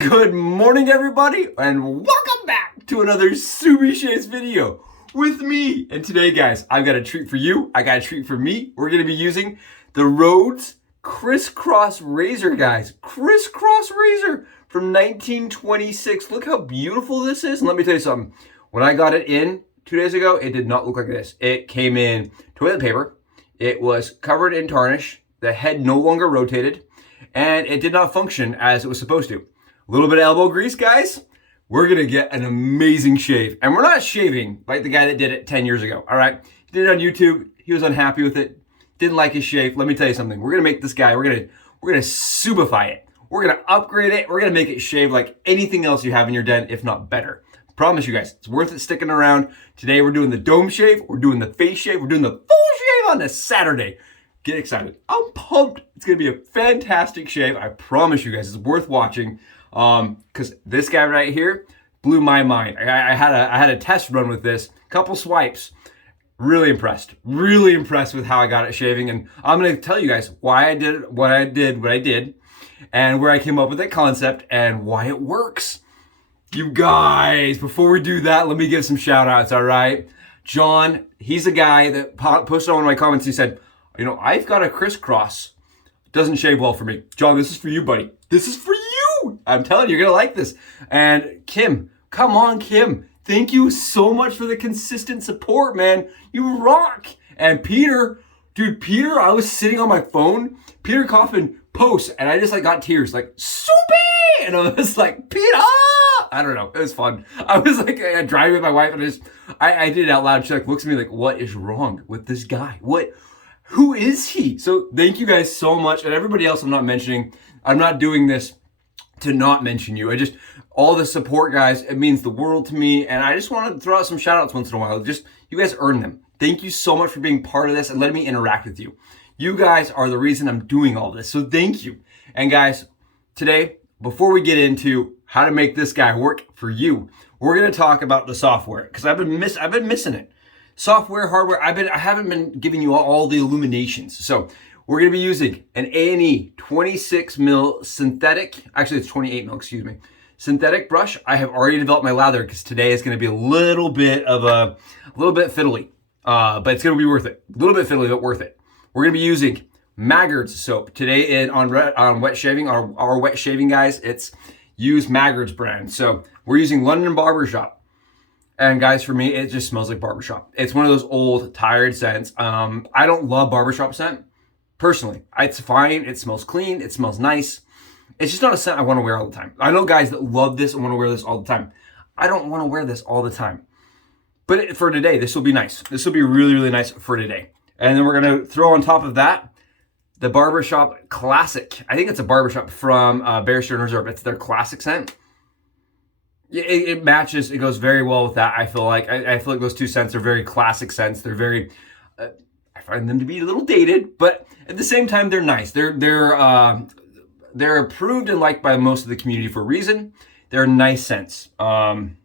Good morning, everybody, and welcome back to another SUBIE-FIED video with me. And today, guys, I've got a treat for you. I got a treat for me. We're going to be using the Rhodes Kriss Kross razor, guys. Kriss Kross razor from 1926. Look how beautiful this is. And let me tell you something. When I got it in 2 days ago, it did not look like this. It came in toilet paper. It was covered in tarnish. The head no longer rotated, and it did not function as it was supposed to. A little bit of elbow grease, guys. We're gonna get an amazing shave. And we're not shaving like the guy that did it 10 years ago, all right? He did it on YouTube. He was unhappy with it. Didn't like his shave. Let me tell you something. We're gonna make this guy, we're gonna SUBIE-FIED it. We're gonna upgrade it. We're gonna make it shave like anything else you have in your den, if not better. Promise you guys, it's worth it sticking around. Today we're doing the dome shave. We're doing the face shave. We're doing the full shave on this Saturday. Get excited. I'm pumped. It's gonna be a fantastic shave. I promise you guys, it's worth watching. Because this guy right here blew my mind. I had a test run with this, couple swipes. Really impressed with how I got it shaving, and I'm gonna tell you guys why I did what I did, and where I came up with that concept and why it works. You guys, before we do that, let me give some shout outs, all right? John, he's a guy that posted on one of my comments. He said, you know, I've got a Kriss Kross. Doesn't shave well for me. John, this is for you, buddy. This is for you. I'm telling you, you're gonna like this. And Kim, come on, Kim. Thank you so much for the consistent support, man. You rock. And Peter, dude, Peter, I was sitting on my phone. Peter Kaufman posts, and I just got tears, SUBIE! And I was like, Peter! I don't know. It was fun. I was driving with my wife, and I did it out loud. She looks at me like, what is wrong with this guy? Who is he? So thank you guys so much. And everybody else I'm not mentioning. I'm not doing this to not mention you. All the support, guys, it means the world to me. And I just want to throw out some shout outs once in a while. You guys earn them. Thank you so much for being part of this and letting me interact with you. You guys are the reason I'm doing all this. So thank you. And guys, today, before we get into how to make this guy work for you, we're going to talk about the software, because I've been missing it. Software, hardware, I haven't been giving you all the illuminations. So we're gonna be using an A&E 26 mil synthetic, actually it's 28 mil, excuse me, synthetic brush. I have already developed my lather because today is gonna be a little bit fiddly, but it's gonna be worth it. A little bit fiddly, but worth it. We're gonna be using Maggards soap today on wet shaving, our wet shaving guys, it's use Maggards brand. So we're using London Barbershop. And guys, for me, it just smells like Barbershop. It's one of those old, tired scents. I don't love Barbershop scent, personally. It's fine, it smells clean, it smells nice. It's just not a scent I wanna wear all the time. I know guys that love this and wanna wear this all the time. I don't wanna wear this all the time. But for today, this will be nice. This will be really, really nice for today. And then we're gonna throw on top of that, the Barbershop Classic. I think it's a Barbershop from Barrister and Reserve. It's their classic scent. It matches, it goes very well with that. I feel like those two scents are very classic scents. They're very, I find them to be a little dated, but at the same time, they're nice. They're approved and liked by most of the community for a reason. They're nice scents. And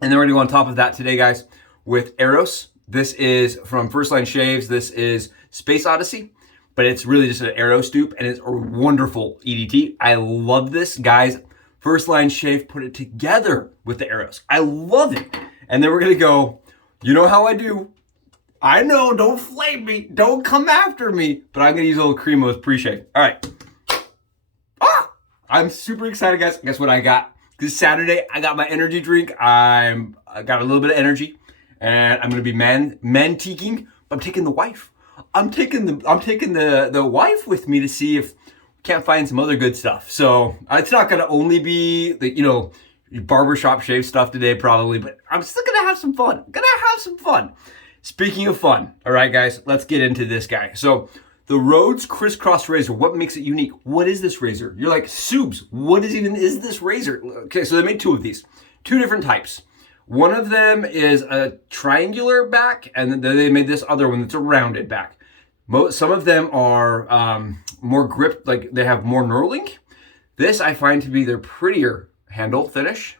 then we're gonna go on top of that today, guys, with Eros. This is from First Line Shaves. This is Space Odyssey, but it's really just an Eros dupe, and it's a wonderful EDT. I love this, guys. First Line Shave put it together with the Eros. I love it. And then we're gonna go, you know how I do. I know, don't flame me, don't come after me, but I'm gonna use a little Cremo's pre-shave. All right. I'm super excited, guys. Guess what I got? This Saturday, I got my energy drink. I got a little bit of energy, and I'm gonna be man-teeking, but I'm taking the wife. I'm taking the wife with me to see if can't find some other good stuff. So it's not gonna only be the barbershop shave stuff today probably, but I'm still gonna have some fun. Speaking of fun, all right guys, let's get into this guy. So the Rhodes Kriss Kross razor, what makes it unique? What is this razor? You're like, Subs, what is this razor? Okay, so they made two of these, two different types. One of them is a triangular back, and then they made this other one that's a rounded back. Some of them are more gripped, like they have more knurling. This I find to be their prettier handle finish.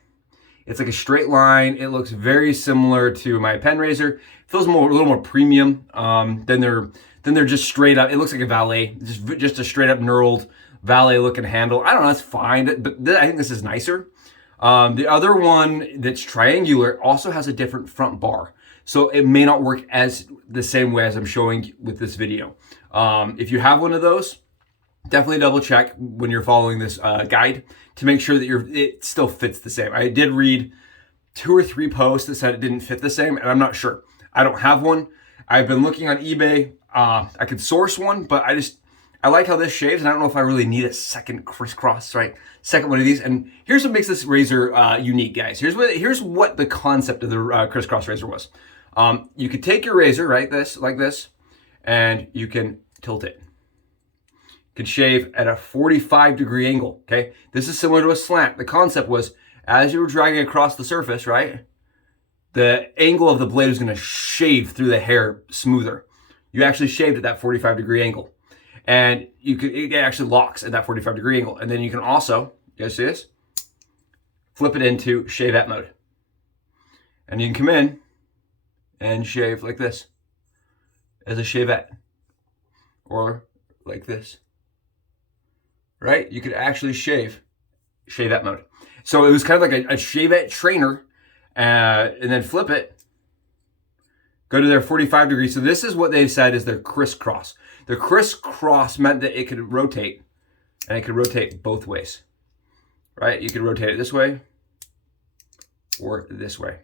It's like a straight line. It looks very similar to my pen razor. It feels a little more premium than they're just straight up. It looks like a valet, just a straight up knurled valet looking handle. I don't know, it's fine, but I think this is nicer. The other one that's triangular also has a different front bar. So it may not work as the same way as I'm showing with this video. If you have one of those, definitely double check when you're following this guide to make sure that it still fits the same. I did read 2 or 3 posts that said it didn't fit the same, and I'm not sure. I don't have one. I've been looking on eBay. I could source one, but I like how this shaves, and I don't know if I really need a second Kriss Kross, right? Second one of these. And here's what makes this razor unique, guys. Here's what the concept of the Kriss Kross razor was. You could take your razor, right, like this, and you can tilt it. You can shave at a 45-degree angle, okay? This is similar to a slant. The concept was, as you were dragging across the surface, right, the angle of the blade is going to shave through the hair smoother. You actually shaved at that 45-degree angle. And it actually locks at that 45-degree angle. And then you can also, you guys see this? Flip it into Shavette mode. And you can come in and shave like this as a Shavette. Or like this. Right? You could actually shave Shavette mode. So it was kind of like a Shavette trainer. And then flip it. Go to their 45 degrees. So this is what they said is their Kriss Kross. The Kriss Kross meant that it could rotate, and it could rotate both ways, right? You could rotate it this way or this way.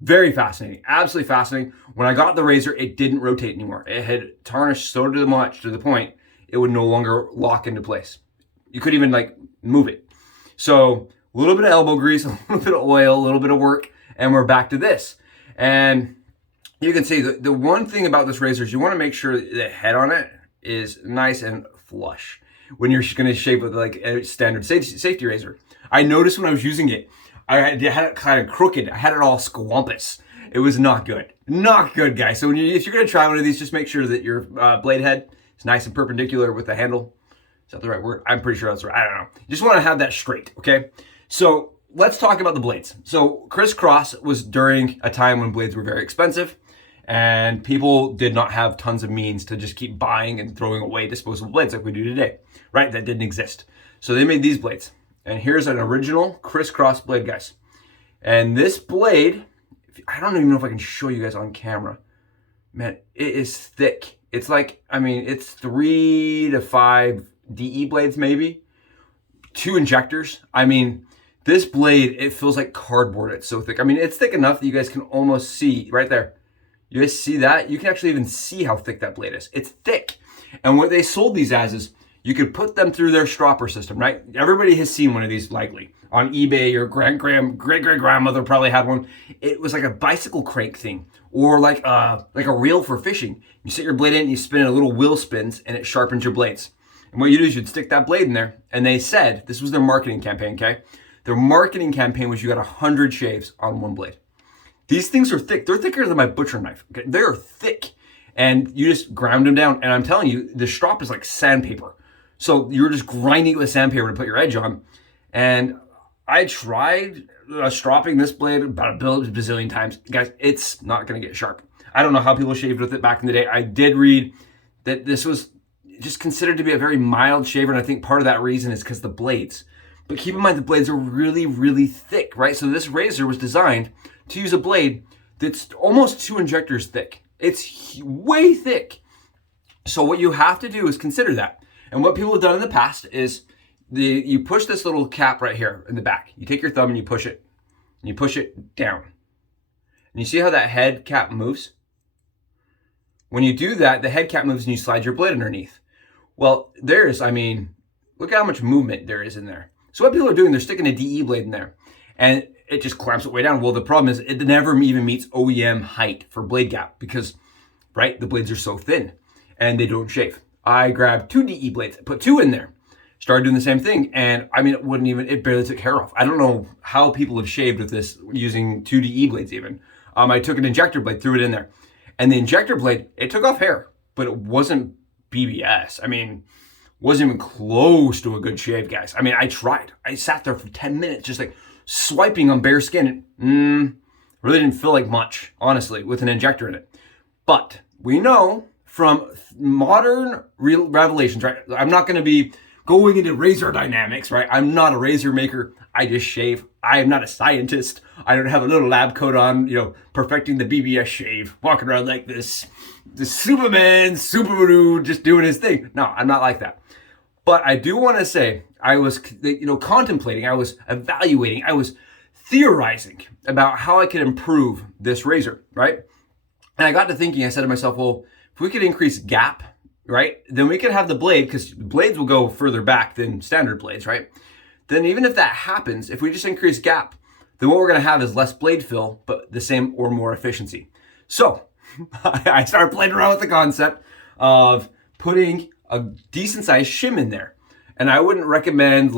Very fascinating, absolutely fascinating. When I got the razor, it didn't rotate anymore. It had tarnished so much to the point it would no longer lock into place. You couldn't even like move it. So a little bit of elbow grease, a little bit of oil, a little bit of work, and we're back to this. And you can see the one thing about this razor is you want to make sure the head on it is nice and flush when you're going to shave with like a standard safety razor. I noticed when I was using it, I had it kind of crooked. I had it all squampus. It was not good. Not good, guys. So if you're going to try one of these, just make sure that your blade head is nice and perpendicular with the handle. Is that the right word? I'm pretty sure that's right. I don't know. You just want to have that straight, okay? So let's talk about the blades. So Kriss Kross was during a time when blades were very expensive. And people did not have tons of means to just keep buying and throwing away disposable blades like we do today, right? That didn't exist. So they made these blades. And here's an original Kriss Kross blade, guys. And this blade, I don't even know if I can show you guys on camera. Man, it is thick. It's like, I mean, it's 3 to 5 DE blades maybe. 2 injectors. I mean, this blade, it feels like cardboard. It's so thick. I mean, it's thick enough that you guys can almost see right there. You guys see that? You can actually even see how thick that blade is. It's thick. And what they sold these as is you could put them through their stropper system, right? Everybody has seen one of these likely. On eBay, your great-great-grandmother probably had one. It was like a bicycle crank thing or like a reel for fishing. You set your blade in and you spin it, a little wheel spins and it sharpens your blades. And what you do is you'd stick that blade in there. And they said, this was their marketing campaign, okay? Their marketing campaign was you got 100 shaves on one blade. These things are thick. They're thicker than my butcher knife. Okay? They're thick. And you just ground them down. And I'm telling you, the strop is like sandpaper. So you're just grinding it with sandpaper to put your edge on. And I tried stropping this blade about a bazillion times. Guys, it's not going to get sharp. I don't know how people shaved with it back in the day. I did read that this was just considered to be a very mild shaver. And I think part of that reason is because the blades. But keep in mind, the blades are really, really thick, right? So this razor was designed to use a blade that's almost 2 injectors thick. It's way thick. So what you have to do is consider that. And what people have done in the past is you push this little cap right here in the back. You take your thumb and you push it. And you push it down. And you see how that head cap moves? When you do that, the head cap moves and you slide your blade underneath. Well, look at how much movement there is in there. So what people are doing, they're sticking a DE blade in there. And it just clamps it way down. Well, the problem is it never even meets OEM height for blade gap because, right, the blades are so thin and they don't shave. I grabbed 2 DE blades, put 2 in there, started doing the same thing. And I mean, it barely took hair off. I don't know how people have shaved with this using 2 DE blades even. I took an injector blade, threw it in there. And the injector blade, it took off hair, but it wasn't BBS. I mean, wasn't even close to a good shave, guys. I mean, I tried. I sat there for 10 minutes just like swiping on bare skin. Really didn't feel like much, honestly, with an injector in it. But we know from modern real revelations, right? I'm not going to be going into razor dynamics, right? I'm not a razor maker. I just shave. I am not a scientist. I don't have a little lab coat on, perfecting the BBS shave, walking around like this Superman, Subaru, just doing his thing. No, I'm not like that. But I do want to say, I was, contemplating, I was evaluating, I was theorizing about how I could improve this razor, right? And I got to thinking, I said to myself, well, if we could increase gap, right, then we could have the blade, because blades will go further back than standard blades, right? Then even if that happens, if we just increase gap, then what we're going to have is less blade fill, but the same or more efficiency. So I started playing around with the concept of putting a decent sized shim in there. And I wouldn't recommend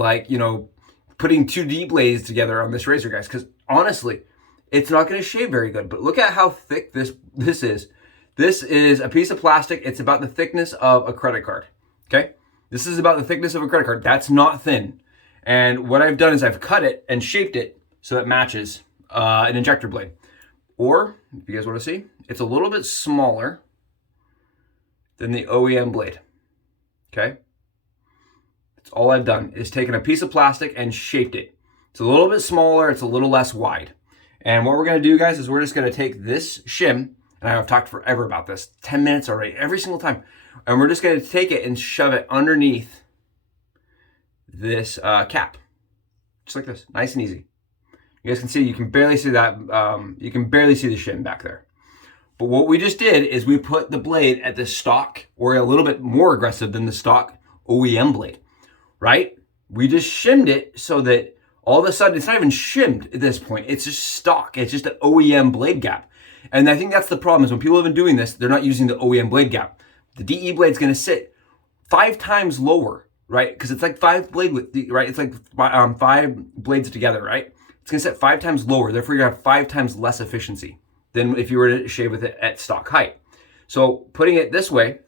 putting 2 D blades together on this razor, guys, because honestly, it's not going to shave very good. But look at how thick this is. This is a piece of plastic. It's about the thickness of a credit card. Okay? This is about the thickness of a credit card. That's not thin. And what I've done is I've cut it and shaped it so it matches an injector blade. Or, if you guys want to see, it's a little bit smaller than the OEM blade. Okay? That's all I've done is taken a piece of plastic and shaped it. It's a little bit smaller. It's a little less wide. And what we're going to do, guys, is we're just going to take this shim, and I've talked forever about this, 10 minutes already, every single time. And we're just going to take it and shove it underneath this cap. Just like this, nice and easy. You guys can see, you can barely see that, you can barely see the shim back there. But what we just did is we put the blade at the stock, or a little bit more aggressive than the stock OEM blade, right? We just shimmed it so that all of a sudden, it's not even shimmed at this point. It's just stock. It's just an OEM blade gap. And I think that's the problem is when people have been doing this, they're not using the OEM blade gap. The DE blade's going to sit 5 times lower, right? Because it's like 5 blade width, right? It's like 5 blades together, right? It's going to sit 5 times lower. Therefore, you're going to have 5 times less efficiency than if you were to shave with it at stock height. So putting it this way,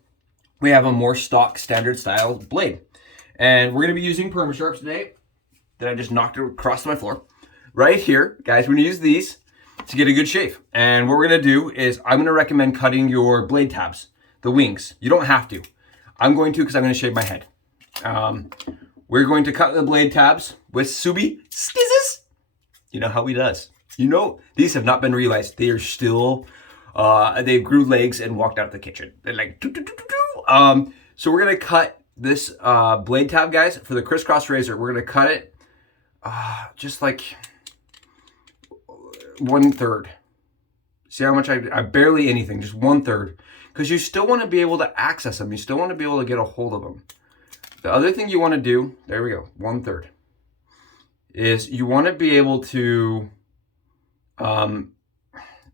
we have a more stock standard style blade. And we're going to be using Permasharps today that I just knocked across my floor. Right here, guys, we're going to use these to get a good shave. And what we're going to do is I'm going to recommend cutting your blade tabs, the wings. You don't have to. I'm going to because I'm going to shave my head. We're going to cut the blade tabs with SUBIE-FIED. You know how he does. You know, these have not been realized. They are still, they grew legs and walked out of the kitchen. They're like, doo, doo, doo, doo, doo. So we're going to cut this blade tab, guys, for the Kriss Kross razor. We're going to cut it just like 1/3. See how much I barely anything, just 1/3. Because you still want to be able to access them. You still want to be able to get a hold of them. The other thing you want to do, there we go, 1/3, is you want to be able to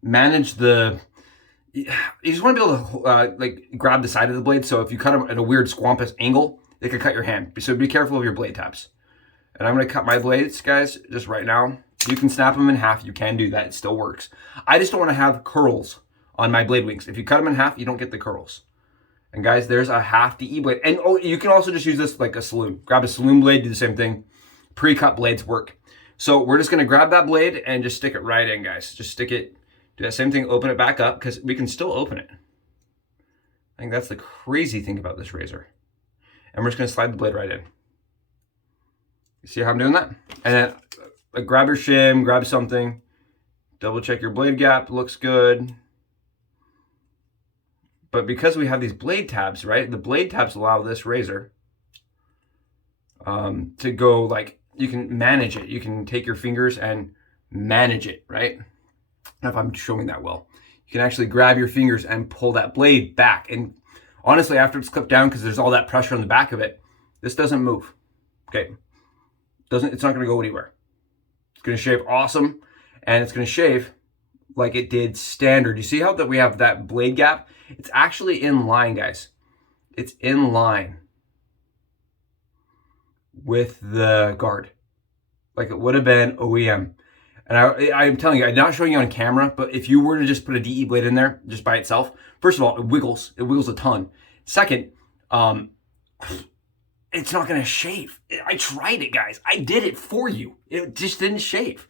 manage the, you just want to be able to like grab the side of the blade. So if you cut them at a weird squampus angle, they could cut your hand. So be careful of your blade tabs. And I'm going to cut my blades, guys, just right now. You can snap them in half. You can do that. It still works. I just don't want to have curls on my blade wings. If you cut them in half, you don't get the curls. And guys, there's a half DE blade. And oh, you can also just use this like a saloon. Grab a saloon blade, do the same thing. Pre-cut blades work. So we're just going to grab that blade and just stick it right in, guys. Just stick it, do that same thing, open it back up, because we can still open it. I think that's the crazy thing about this razor. And we're just going to slide the blade right in. You see how I'm doing that? And then grab your shim, grab something, double check your blade gap, looks good. But because we have these blade tabs, right? The blade tabs allow this razor to go like, you can manage it. You can take your fingers and manage it, right? I don't know if I'm showing that well. You can actually grab your fingers and pull that blade back. And honestly, after it's clipped down, because there's all that pressure on the back of it, this doesn't move, okay? It's not gonna go anywhere. It's gonna shave awesome, and it's gonna shave like it did standard. You see how that we have that blade gap? It's actually in line, guys. It's in line with the guard, like it would have been OEM. And I'm telling you, I'm not showing you on camera, but if you were to just put a DE blade in there just by itself, first of all, it wiggles a ton. Second, it's not gonna shave. I tried it, guys. I did it for you. It just didn't shave.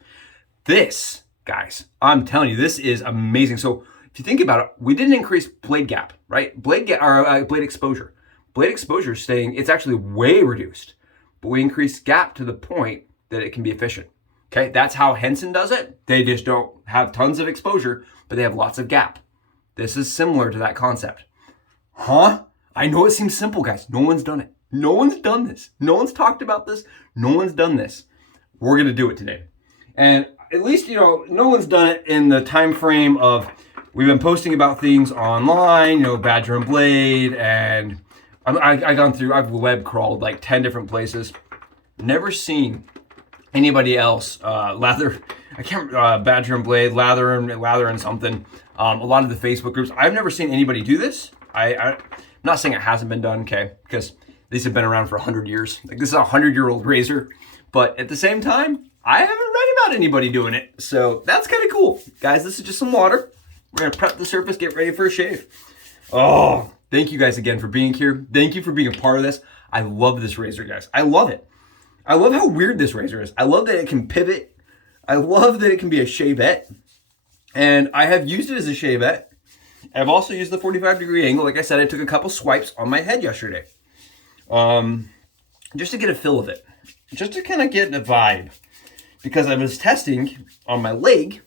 This, guys, I'm telling you, this is amazing. So if you think about it, we didn't increase blade gap, right? Blade exposure, blade exposure is staying, it's actually way reduced, but we increase gap to the point that it can be efficient. Okay, that's how Henson does it. They just don't have tons of exposure, but they have lots of gap. This is similar to that concept. Huh? I know it seems simple, guys. No one's done it. No one's done this. No one's talked about this. No one's done this. We're going to do it today. And at least, you know, no one's done it in the time frame of we've been posting about things online, you know, Badger and Blade, and I've web crawled like 10 different places. Never seen anybody else, Lather, Badger and Blade, Lather and something. A lot of the Facebook groups. I've never seen anybody do this. I'm not saying it hasn't been done, okay, because these have been around for 100 years. Like, this is a 100-year-old razor, but at the same time, I haven't read about anybody doing it. So that's kind of cool. Guys, this is just some water. We're gonna prep the surface, get ready for a shave. Oh, thank you guys again for being here. Thank you for being a part of this. I love this razor, guys. I love it. I love how weird this razor is. I love that it can pivot. I love that it can be a Shavette. And I have used it as a Shavette. I've also used the 45-degree angle. Like I said, I took a couple swipes on my head yesterday. Just to get a feel of it. Just to kind of get a vibe. Because I was testing on my leg.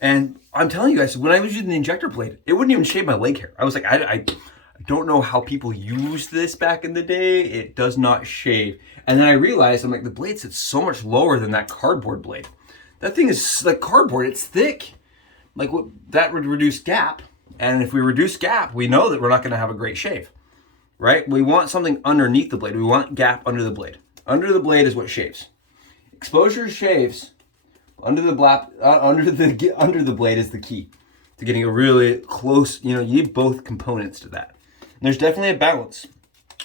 And I'm telling you guys, when I was using the injector blade, it wouldn't even shave my leg hair. I was like, I don't know how people used this back in the day. It does not shave. And then I realized, I'm like, the blade sits so much lower than that cardboard blade. That thing is like cardboard. It's thick. Like, that would reduce gap. And if we reduce gap, we know that we're not going to have a great shave, right? We want something underneath the blade. We want gap under the blade. Under the blade is what shaves. Exposure shaves. Under the blade is the key to getting a really close, you know, you need both components to that. And there's definitely a balance.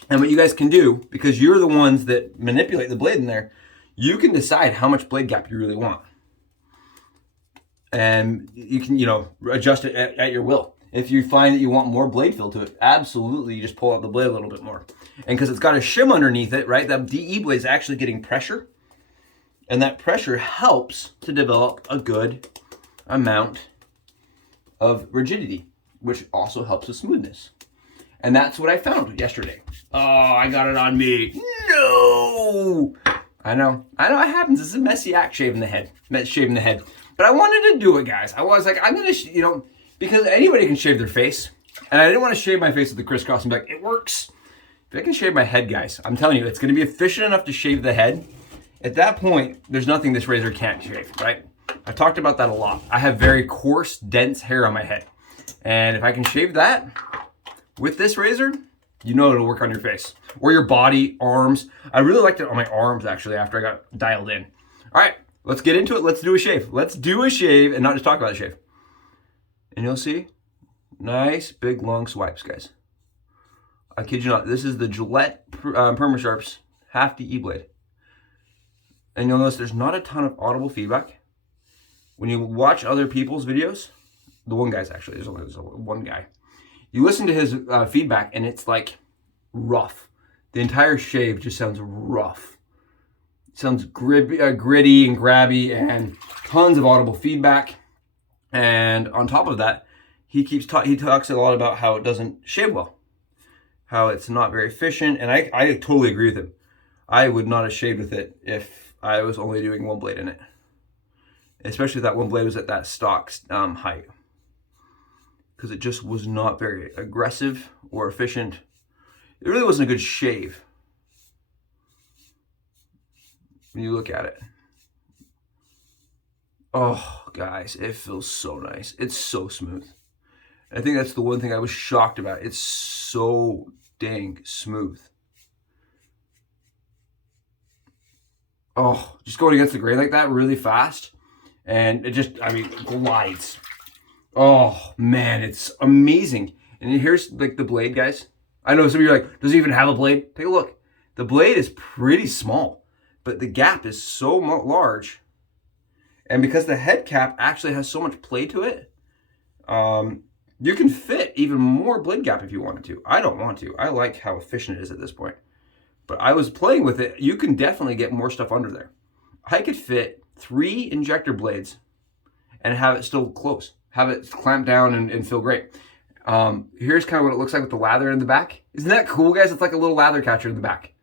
And what you guys can do, because you're the ones that manipulate the blade in there, you can decide how much blade gap you really want. And you can, you know, adjust it at your will. If you find that you want more blade fill to it, absolutely, you just pull out the blade a little bit more. And because it's got a shim underneath it, right, that DE blade is actually getting pressure. And that pressure helps to develop a good amount of rigidity, which also helps with smoothness. And that's what I found yesterday. Oh, I got it on me. No! I know it happens. It's a messy act shaving the head. But I wanted to do it, guys. I was like, I'm going to, you know, because anybody can shave their face. And I didn't want to shave my face with the Kriss Kross and be like, it works. If I can shave my head, guys, I'm telling you, it's going to be efficient enough to shave the head. At that point, there's nothing this razor can't shave, right? I've talked about that a lot. I have very coarse, dense hair on my head. And if I can shave that with this razor, you know it'll work on your face. Or your body, arms. I really liked it on my arms, actually, after I got dialed in. All right, let's get into it. Let's do a shave. Let's do a shave and not just talk about a shave. And you'll see nice, big, long swipes, guys. I kid you not. This is the Gillette Permasharps half DE blade. And you'll notice there's not a ton of audible feedback. When you watch other people's videos, the one guy's actually, there's only one guy. You listen to his feedback and it's like rough. The entire shave just sounds rough. It sounds gritty and grabby and tons of audible feedback. And on top of that, he talks a lot about how it doesn't shave well. How it's not very efficient. And I totally agree with him. I would not have shaved with it if I was only doing one blade in it. Especially if that one blade was at that stock height. Because it just was not very aggressive or efficient. It really wasn't a good shave. When you look at it. Oh, guys, it feels so nice. It's so smooth. I think that's the one thing I was shocked about. It's so dang smooth. Oh, just going against the grain like that really fast. And it just, I mean, glides. Oh, man, it's amazing. And here's like the blade, guys. I know some of you are like, does it even have a blade? Take a look. The blade is pretty small, but the gap is so large. And because the head cap actually has so much play to it, you can fit even more blade gap if you wanted to. I don't want to. I like how efficient it is at this point. But I was playing with it. You can definitely get more stuff under there. I could fit 3 injector blades and have it still close. Have it clamp down and feel great. Here's kind of what it looks like with the lather in the back. Isn't that cool, guys? It's like a little lather catcher in the back.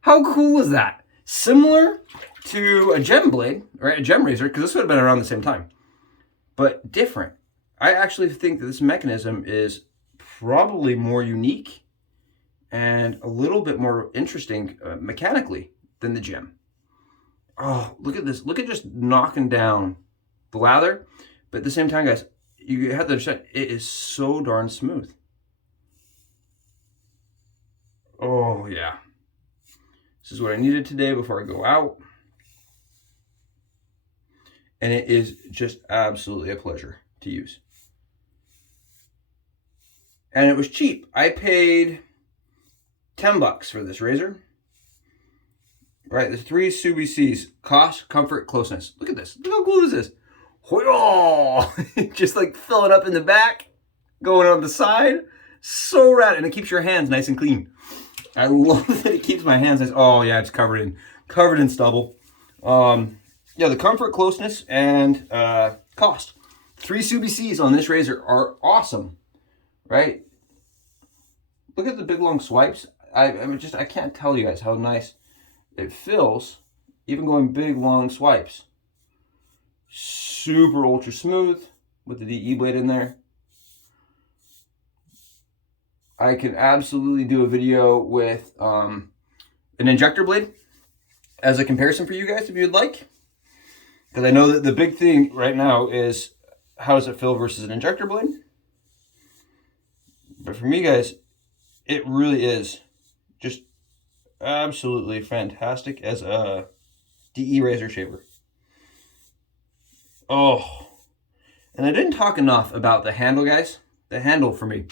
How cool is that? Similar to a gem blade, right? A gem razor, because this would have been around the same time, but different. I actually think that this mechanism is probably more unique and a little bit more interesting mechanically than the gem. Oh, look at this. Look at just knocking down the lather. But at the same time, guys, you have to understand, it is so darn smooth. Oh, yeah. This is what I needed today before I go out. And it is just absolutely a pleasure to use. And it was cheap. I paid $10 for this razor. Right, there's 3 SUBIE-FIEDs. Cost, comfort, closeness. Look at this. Look how cool this is. Just like filling up in the back, going on the side. So rad. And it keeps your hands nice and clean. I love that it keeps my hands nice. Oh yeah, it's covered in stubble. Yeah, the comfort, closeness, and cost. 3 SUBIE-FIEDs on this razor are awesome. Right? Look at the big long swipes. I can't tell you guys how nice it feels, even going big long swipes. Super ultra smooth with the DE blade in there. I can absolutely do a video with an injector blade as a comparison for you guys if you'd like. Because I know that the big thing right now is how does it feel versus an injector blade. But for me, guys, it really is just absolutely fantastic as a DE razor shaver. Oh, and I didn't talk enough about the handle, guys. The handle for me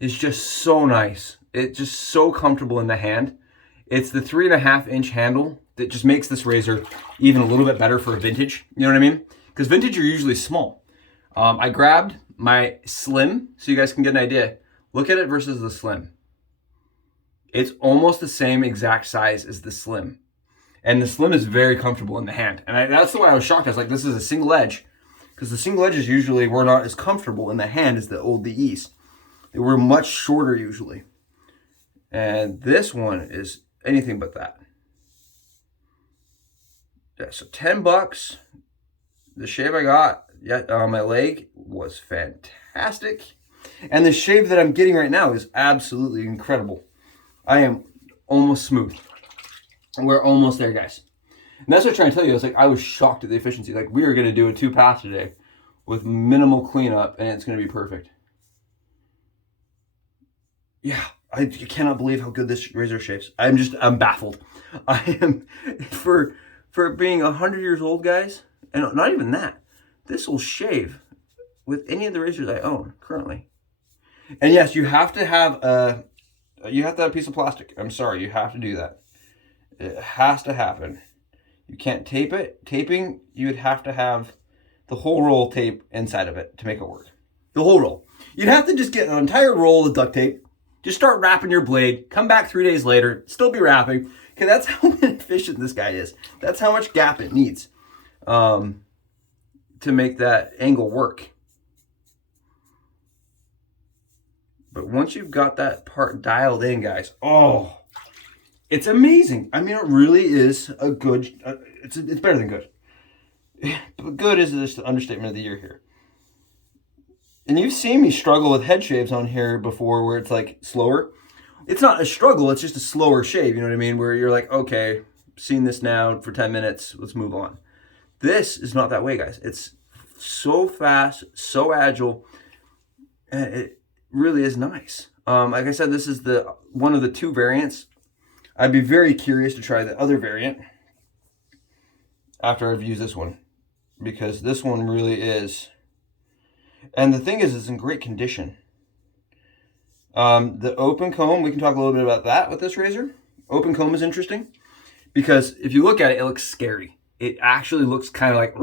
is just so nice. It's just so comfortable in the hand. It's the 3.5-inch handle that just makes this razor even a little bit better for a vintage. You know what I mean? Because vintage are usually small. I grabbed my slim so you guys can get an idea. Look at it versus the slim. It's almost the same exact size as the slim. And the slim is very comfortable in the hand. And that's the way I was shocked. I was like, this is a single edge. Because the single edges usually were not as comfortable in the hand as the old DEs. They were much shorter usually. And this one is anything but that. Yeah, so $10. The shave I got on my leg was fantastic. And the shave that I'm getting right now is absolutely incredible. I am almost smooth. We're almost there, guys. And that's what I'm trying to tell you. I was shocked at the efficiency. Like, we are going to do a 2-pass today with minimal cleanup, and it's going to be perfect. Yeah, I cannot believe how good this razor shaves. I'm baffled. I am, for being 100 years old, guys, and not even that, this will shave with any of the razors I own currently. And yes, you have to have a piece of plastic. I'm sorry, you have to do that. It has to happen. You can't tape it. Taping, you would have to have the whole roll tape inside of it to make it work. The whole roll. You'd have to just get an entire roll of duct tape, just start wrapping your blade, come back 3 days later, still be wrapping. Okay, that's how inefficient this guy is. That's how much gap it needs to make that angle work. But once you've got that part dialed in, guys, oh, it's amazing. I mean, it really is a good, it's better than good. But good is just the understatement of the year here. And you've seen me struggle with head shaves on here before where it's like slower. It's not a struggle, it's just a slower shave, you know what I mean? Where you're like, okay, seen this now for 10 minutes, let's move on. This is not that way, guys. It's so fast, so agile, and it really is nice. Like I said, this is one of the 2 variants. I'd be very curious to try the other variant after I've used this one, because this one really is, and the thing is, it's in great condition. The open comb, we can talk a little bit about that with this razor. Open comb is interesting because if you look at it, it looks scary. It actually looks kind of like,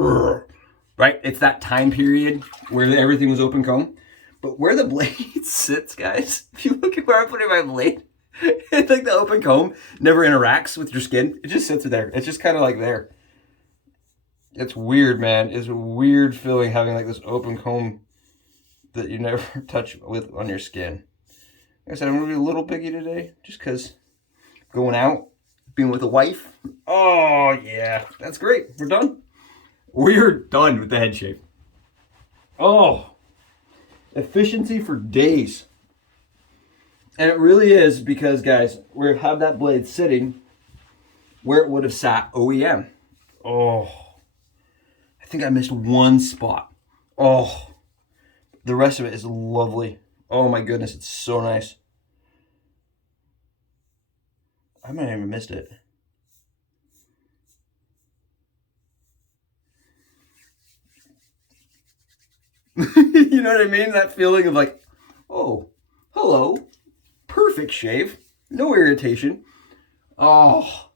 right? It's that time period where everything was open comb. But where the blade sits, guys, if you look at where I'm putting my blade, it's like the open comb never interacts with your skin. It just sits there. It's just kind of like there. It's weird, man. It's a weird feeling having like this open comb that you never touch with on your skin. Like I said, I'm gonna be a little picky today, just because going out, being with a wife. Oh yeah, that's great. We're done. We're done with the head shave. Oh, efficiency for days. And it really is because, guys, we have that blade sitting where it would have sat OEM. Oh, I think I missed one spot. Oh, the rest of it is lovely. Oh my goodness, it's so nice. I might have even missed it. You know what I mean? That feeling of like, oh, hello, perfect shave, no irritation. Oh,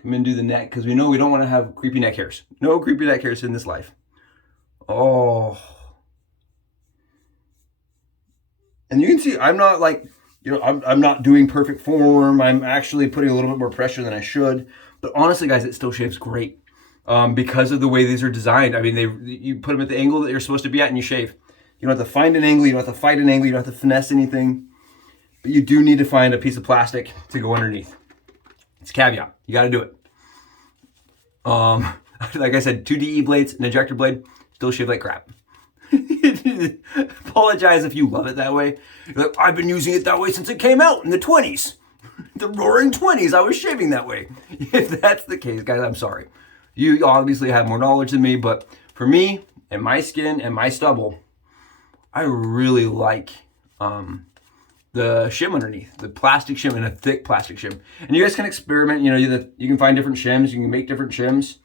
come in and do the neck, because we know we don't want to have creepy neck hairs. No creepy neck hairs in this life. Oh. And you can see I'm not like, you know, I'm not doing perfect form. I'm actually putting a little bit more pressure than I should. But honestly, guys, it still shaves great because of the way these are designed. I mean, you put them at the angle that you're supposed to be at and you shave. You don't have to find an angle. You don't have to fight an angle. You don't have to finesse anything. But you do need to find a piece of plastic to go underneath. It's a caveat. You got to do it. Like I said, 2 DE blades, an ejector blade, still shave like crap. Apologize if you love it that way. You're like, I've been using it that way since it came out in the 20s. The roaring 20s, I was shaving that way. If that's the case, guys, I'm sorry. You obviously have more knowledge than me, but for me and my skin and my stubble, I really like the shim underneath, the plastic shim and a thick plastic shim. And you guys can experiment, you know, you can find different shims, you can make different shims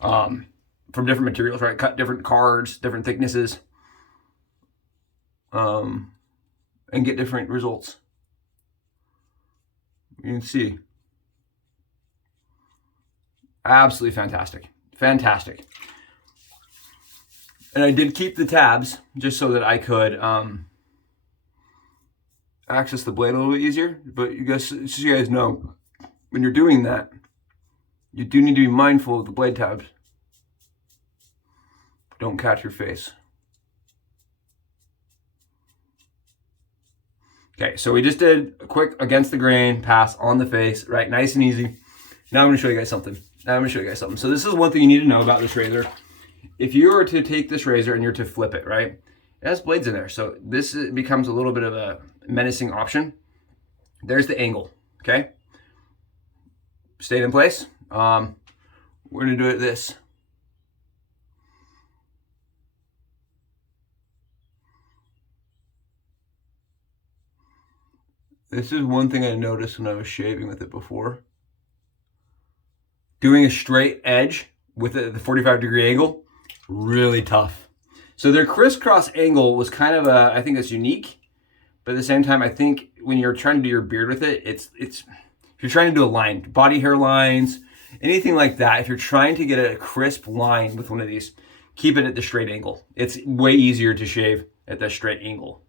from different materials, right? Cut different cards, different thicknesses, and get different results. You can see. Absolutely fantastic. Fantastic. And I did keep the tabs just so that I could access the blade a little bit easier. But you guys, just so you guys know, when you're doing that, you do need to be mindful of the blade tabs. Don't catch your face. Okay, so we just did a quick against the grain pass on the face, right? Nice and easy. Now I'm gonna show you guys something. So this is one thing you need to know about this razor. If you were to take this razor and you're to flip it, right? It has blades in there. So this becomes a little bit of a menacing option. There's the angle, okay? Stayed in place. We're gonna do it this. This is one thing I noticed when I was shaving with it before. Doing a straight edge with the 45-degree angle, really tough. So their Kriss Kross angle was kind of I think it's unique, but at the same time, I think when you're trying to do your beard with it, if you're trying to do a line, body hair lines, anything like that, if you're trying to get a crisp line with one of these, keep it at the straight angle. It's way easier to shave at the straight angle.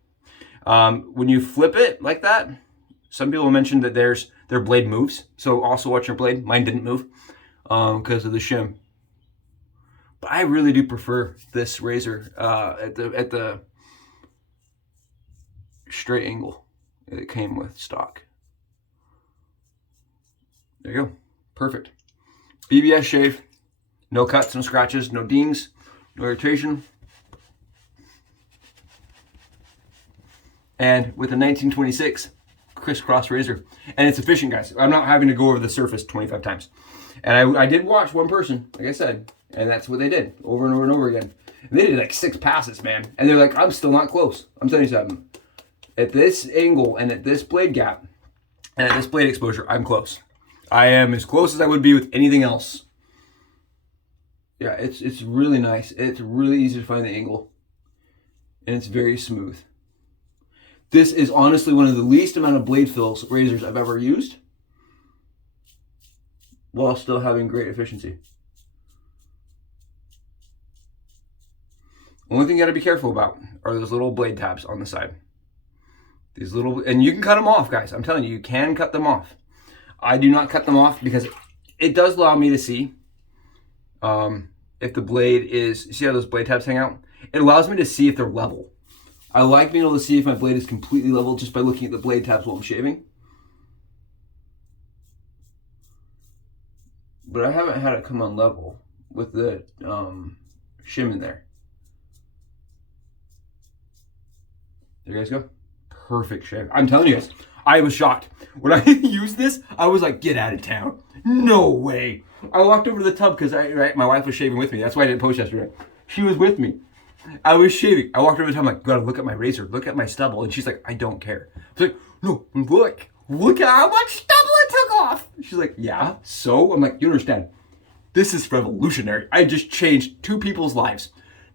When you flip it like that, some people mentioned that their blade moves. So also watch your blade. Mine didn't move because of the shim. But I really do prefer this razor at the straight angle it came with stock. There you go. Perfect. BBS shave. No cuts, no scratches, no dings, no irritation. And with a 1926 Kriss Kross razor. And it's efficient, guys. I'm not having to go over the surface 25 times. And I did watch one person, like I said, and that's what they did over and over and over again. And they did like 6 passes, man. And they're like, I'm still not close. I'm telling you something. At this angle and at this blade gap and at this blade exposure, I'm close. I am as close as I would be with anything else. Yeah, it's really nice. It's really easy to find the angle. And it's very smooth. This is honestly one of the least amount of blade fills razors I've ever used, while still having great efficiency. Only thing you gotta be careful about are those little blade tabs on the side. These little, and you can cut them off, guys. I'm telling you, you can cut them off. I do not cut them off because it does allow me to see if the blade is, see how those blade tabs hang out? It allows me to see if they're level. I like being able to see if my blade is completely level just by looking at the blade tabs while I'm shaving. But I haven't had it come on level with the shim in there. There you guys go. Perfect shave. I'm telling you guys, I was shocked. When I used this, I was like, get out of town. No way. I walked over to the tub because my wife was shaving with me. That's why I didn't post yesterday. She was with me. I was shaving. I walked over to the tub, I'm like, gotta look at my razor, look at my stubble. And she's like, I don't care. I was like, no, look at how much stubble it took off. She's like, yeah, so? I'm like, you understand. This is revolutionary. I just changed 2 people's lives.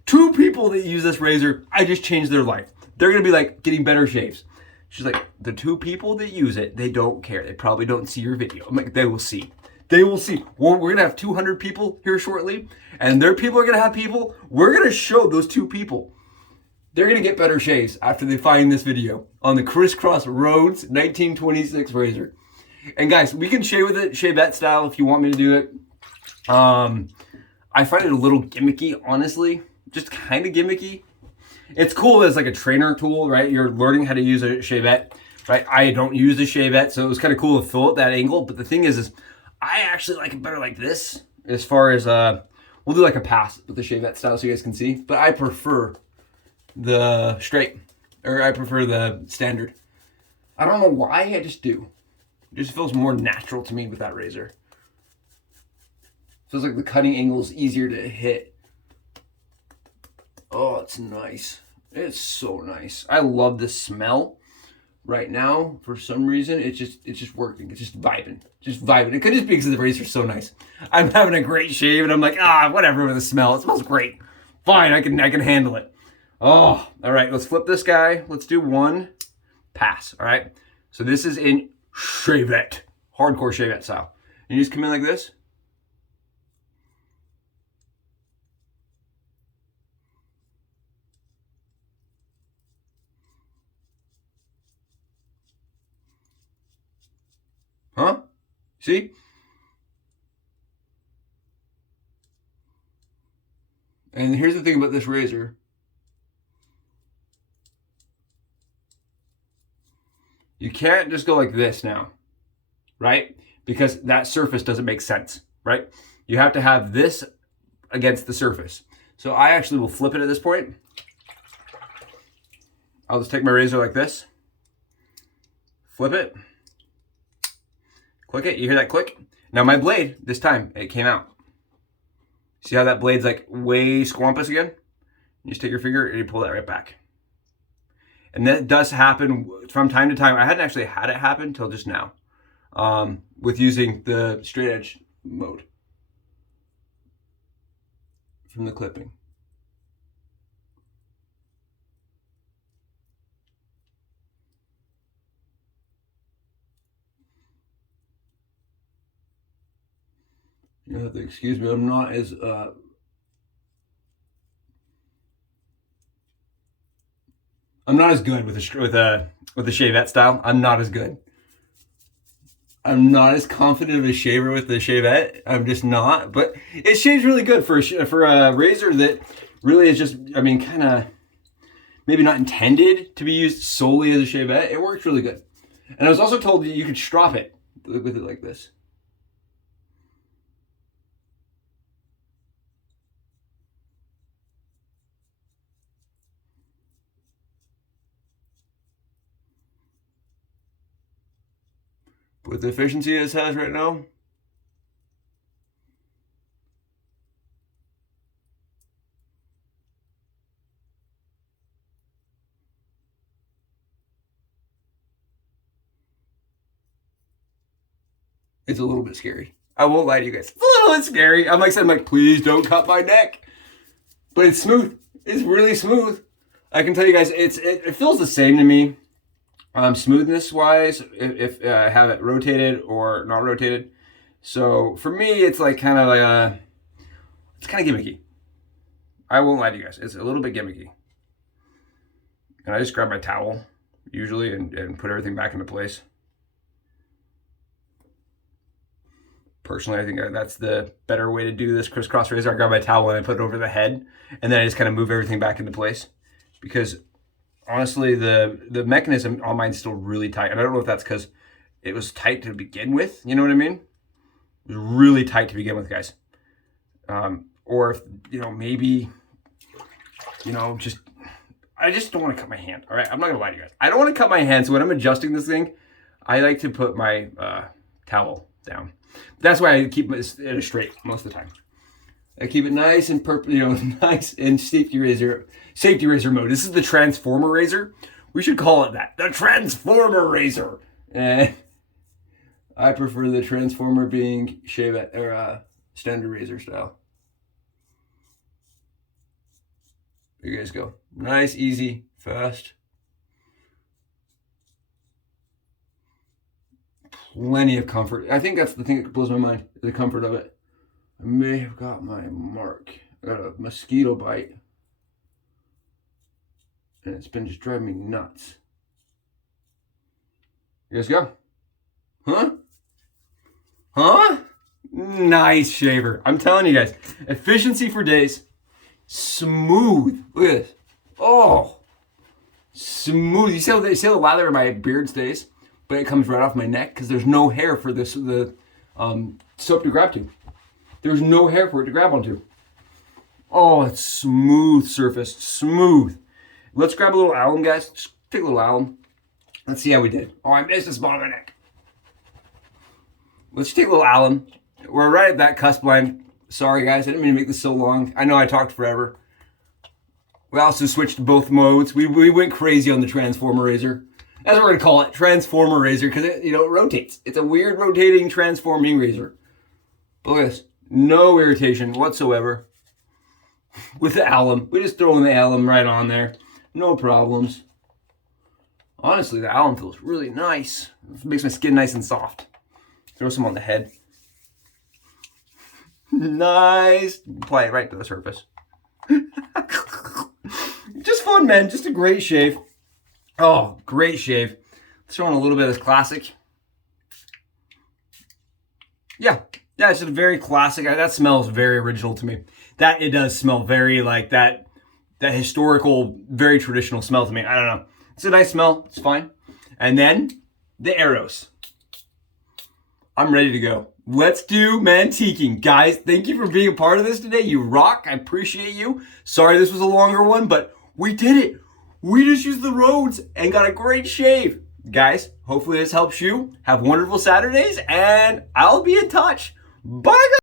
2 people that use this razor, I just changed their life. They're gonna be like getting better shaves. She's like, the 2 people that use it, they don't care. They probably don't see your video. I'm like, they will see. They will see. We're going to have 200 people here shortly, and their people are going to have people. We're going to show those 2 people. They're going to get better shaves after they find this video on the Kriss Kross Rhodes 1926 razor. And guys, we can shave with it, Shavette style, if you want me to do it. I find it a little gimmicky, honestly. Just kind of gimmicky. It's cool as like a trainer tool, right? You're learning how to use a Shavette, right? I don't use a Shavette, so it was kind of cool to fill it that angle. But the thing is I actually like it better like this, as far as, we'll do like a pass with the Shavette style so you guys can see. But I prefer the straight, or I prefer the standard. I don't know why, I just do. It just feels more natural to me with that razor. Feels like the cutting angle is easier to hit. Oh, it's nice. It's so nice. I love the smell. Right now, for some reason, it's just working. It's just vibing. It could just be because the razor's so nice. I'm having a great shave, and I'm like, whatever with the smell. It smells great. Fine, I can handle it. Oh, all right. Let's flip this guy. Let's do 1 pass. All right. So this is in Shavette, hardcore Shavette style. And you just come in like this. Huh? See? And here's the thing about this razor. You can't just go like this now, right? Because that surface doesn't make sense, right? You have to have this against the surface. So I actually will flip it at this point. I'll just take my razor like this, flip it, click it. You hear that click? Now my blade, this time, it came out. See how that blade's like way squampus again? You just take your finger and you pull that right back. And that does happen from time to time. I hadn't actually had it happen until just now with using the straight edge mode from the clipping. You have to excuse me, I'm not as good with the Shavette style. I'm not as good. I'm not as confident of a shaver with the Shavette. I'm just not. But it shaves really good for a razor that really is just, I mean, kind of maybe not intended to be used solely as a Shavette. It works really good. And I was also told that you could strop it with it like this. With the efficiency it has right now, it's a little bit scary. I won't lie to you guys. It's a little bit scary. I'm like, please don't cut my neck. But it's smooth. It's really smooth. I can tell you guys, it feels the same to me. Smoothness wise, if I have it rotated or not rotated. So for me, it's like kind of like it's kind of gimmicky. I won't lie to you guys. It's a little bit gimmicky. And I just grab my towel usually and put everything back into place. Personally, I think that's the better way to do this Kriss Kross razor. I grab my towel and I put it over the head, and then I just kind of move everything back into place. Because honestly, the mechanism on mine's still really tight. And I don't know if that's because it was tight to begin with. You know what I mean? It was really tight to begin with, guys. Or if, you know, maybe, you know, I just don't want to cut my hand. All right, I'm not going to lie to you guys. I don't want to cut my hand. So when I'm adjusting this thing, I like to put my towel down. That's why I keep it straight most of the time. I keep it nice and nice in safety razor mode. This is the transformer razor. We should call it that, the transformer razor. And I prefer the transformer being Shavette or standard razor style. There you guys go. Nice, easy, fast. Plenty of comfort. I think that's the thing that blows my mind, the comfort of it. I may have got my mark. I got a mosquito bite. And it's been just driving me nuts. You guys go. Huh? Huh? Nice shaver. I'm telling you guys. Efficiency for days. Smooth. Look at this. Oh. Smooth. You see how the lather in my beard stays? But it comes right off my neck because there's no hair for the soap to grab to. There's no hair for it to grab onto. Oh, it's smooth surface. Smooth. Let's grab a little alum, guys. Just take a little alum. Let's see how we did. Oh, I missed the spot on my neck. Let's take a little alum. We're right at that cusp line. Sorry, guys. I didn't mean to make this so long. I know I talked forever. We also switched to both modes. We went crazy on the transformer razor. That's what we're going to call it. Transformer razor because it, it rotates. It's a weird rotating transforming razor. But look at this. No irritation whatsoever with the alum. We just throw in the alum right on there. No problems. Honestly, the alum feels really nice. It makes my skin nice and soft. Throw some on the head. Nice. Apply it right to the surface. Just fun, man. Just a great shave. Oh, great shave. Let's throw in a little bit of this classic. Yeah, it's just a very classic. That smells very original to me. It does smell very like that historical, very traditional smell to me. I don't know. It's a nice smell. It's fine. And then the arrows. I'm ready to go. Let's do mantiquing. Guys, thank you for being a part of this today. You rock. I appreciate you. Sorry this was a longer one, but we did it. We just used the Rhodes and got a great shave. Guys, hopefully this helps you. Have wonderful Saturdays, and I'll be in touch. Bye, guys.